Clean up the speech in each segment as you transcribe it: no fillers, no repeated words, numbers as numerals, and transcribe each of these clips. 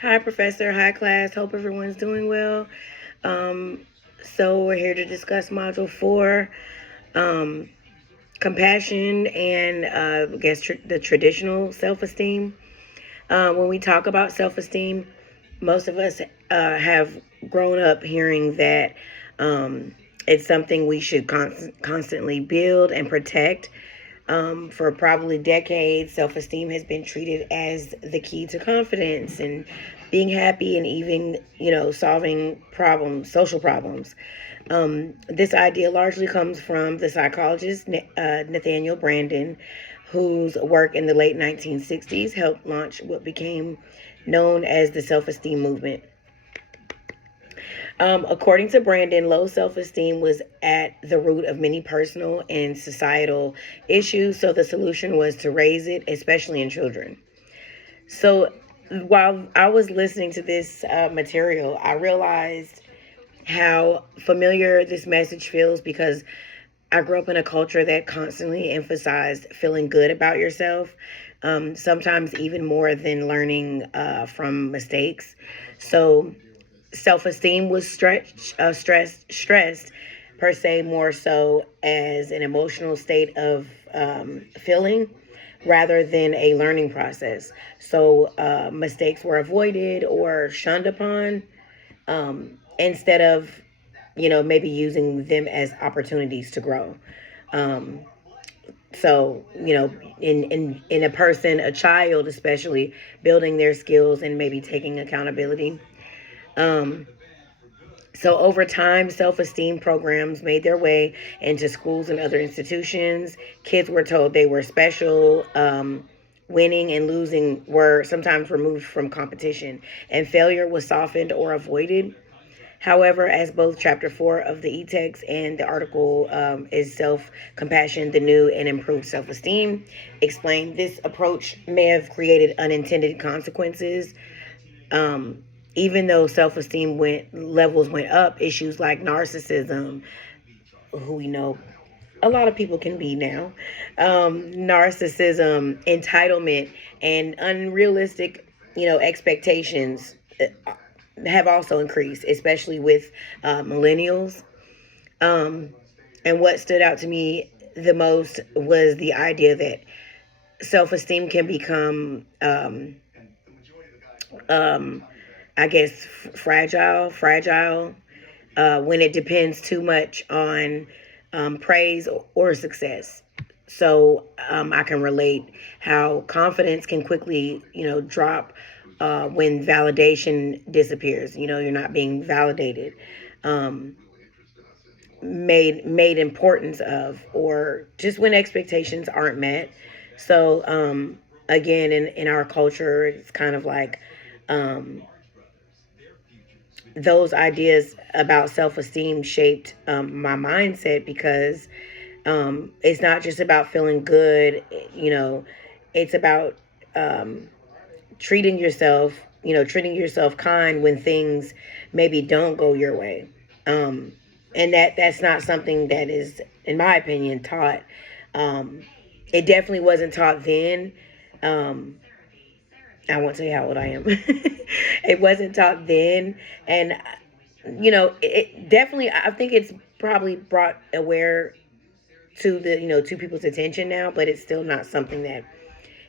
Hi, Professor. Hi, class. Hope everyone's doing well. Um, so, we're here to discuss Module 4, um, compassion and, I guess, the traditional self esteem. When we talk about self esteem, most of us have grown up hearing that it's something we should constantly build and protect. For probably decades, self esteem has been treated as the key to confidence and being happy and even, solving problems, social problems. This idea largely comes from the psychologist Nathaniel Branden, whose work in the late 1960s helped launch what became known as the self esteem movement. According to Branden, low self esteem was at the root of many personal and societal issues, so the solution was to raise it, especially in children. So while I was listening to this material, I realized how familiar this message feels because I grew up in a culture that constantly emphasized feeling good about yourself, sometimes even more than learning from mistakes. So self-esteem was stressed per se, more so as an emotional state of feeling rather than a learning process. So mistakes were avoided or shunned upon, instead of maybe using them as opportunities to grow. um, so in a person, a child especially, building their skills and maybe taking accountability. um, so over time, self-esteem programs made their way into schools and other institutions. Kids were told they were special. Winning and losing were sometimes removed from competition, and failure was softened or avoided. However, as both chapter 4 of the e-text and the article is self-compassion, the new and improved self-esteem, explain this approach may have created unintended consequences. Um, Even though self-esteem levels went up, issues like narcissism, who we know a lot of people can be now, narcissism, entitlement, and unrealistic, expectations have also increased, especially with millennials. Um, and what stood out to me the most was the idea that self-esteem can become, um, I guess, fragile when it depends too much on praise or success. So I can relate how confidence can quickly, drop when validation disappears. You're not being validated, um, made importance of, or just when expectations aren't met. So again, in our culture, it's kind of like um, those ideas about self-esteem shaped my mindset because it's not just about feeling good. It's about um, treating yourself kind when things maybe don't go your way. um, and that's not something that is, in my opinion, taught. um, it definitely wasn't taught then. um, I won't tell you how old I am. It wasn't taught then, and it definitely. I think it's probably brought aware to the to people's attention now, but it's still not something that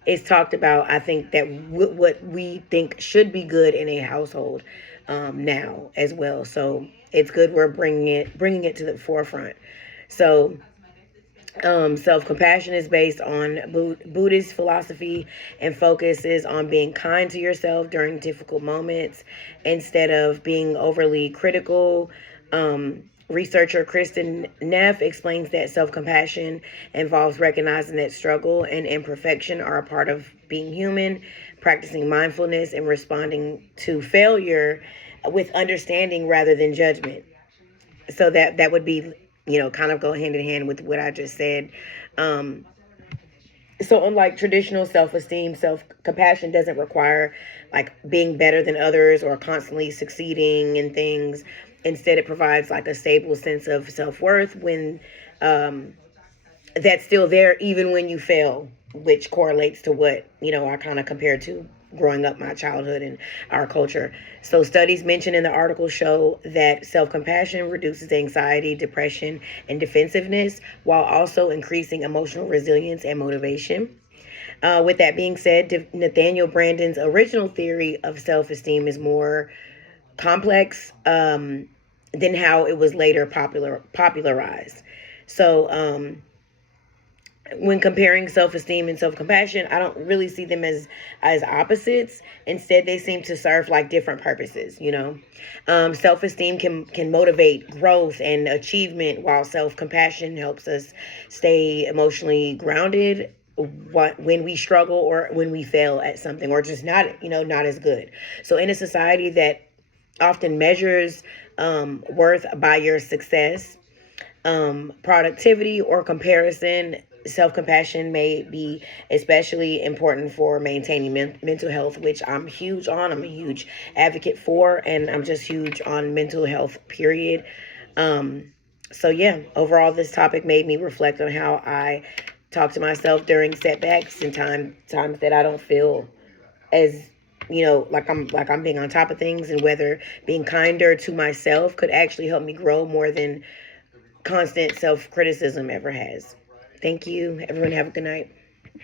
is talked about. I think that what we think should be good in a household now as well. So it's good we're bringing it to the forefront. So self compassion is based on Buddhist philosophy and focuses on being kind to yourself during difficult moments instead of being overly critical. Researcher Kristen Neff explains that self compassion involves recognizing that struggle and imperfection are a part of being human, practicing mindfulness, and responding to failure with understanding rather than judgment. So that would be, kind of go hand in hand with what I just said. um so unlike traditional self-esteem, self-compassion doesn't require like being better than others or constantly succeeding in things. Instead, it provides like a stable sense of self-worth when um that's still there even when you fail, which correlates to what I kind of compared to growing up, my childhood, and our culture. So studies mentioned in the article show that self-compassion reduces anxiety, depression, and defensiveness, while also increasing emotional resilience and motivation. With that being said, Nathaniel Branden's original theory of self-esteem is more complex than how it was later popularized. So when comparing self-esteem and self-compassion, I don't really see them as opposites. Instead, they seem to serve like different purposes. Self-esteem can motivate growth and achievement, while self-compassion helps us stay emotionally grounded when we struggle or when we fail at something, or just not as good. So in a society that often measures worth by your success, productivity, or comparison, self compassion may be especially important for maintaining mental health, which I'm huge on. I'm a huge advocate for, and I'm just huge on mental health, period. So, yeah, overall, this topic made me reflect on how I talk to myself during setbacks and times that I don't feel as like I'm being on top of things, and whether being kinder to myself could actually help me grow more than constant self criticism ever has. Thank you. Everyone have a good night.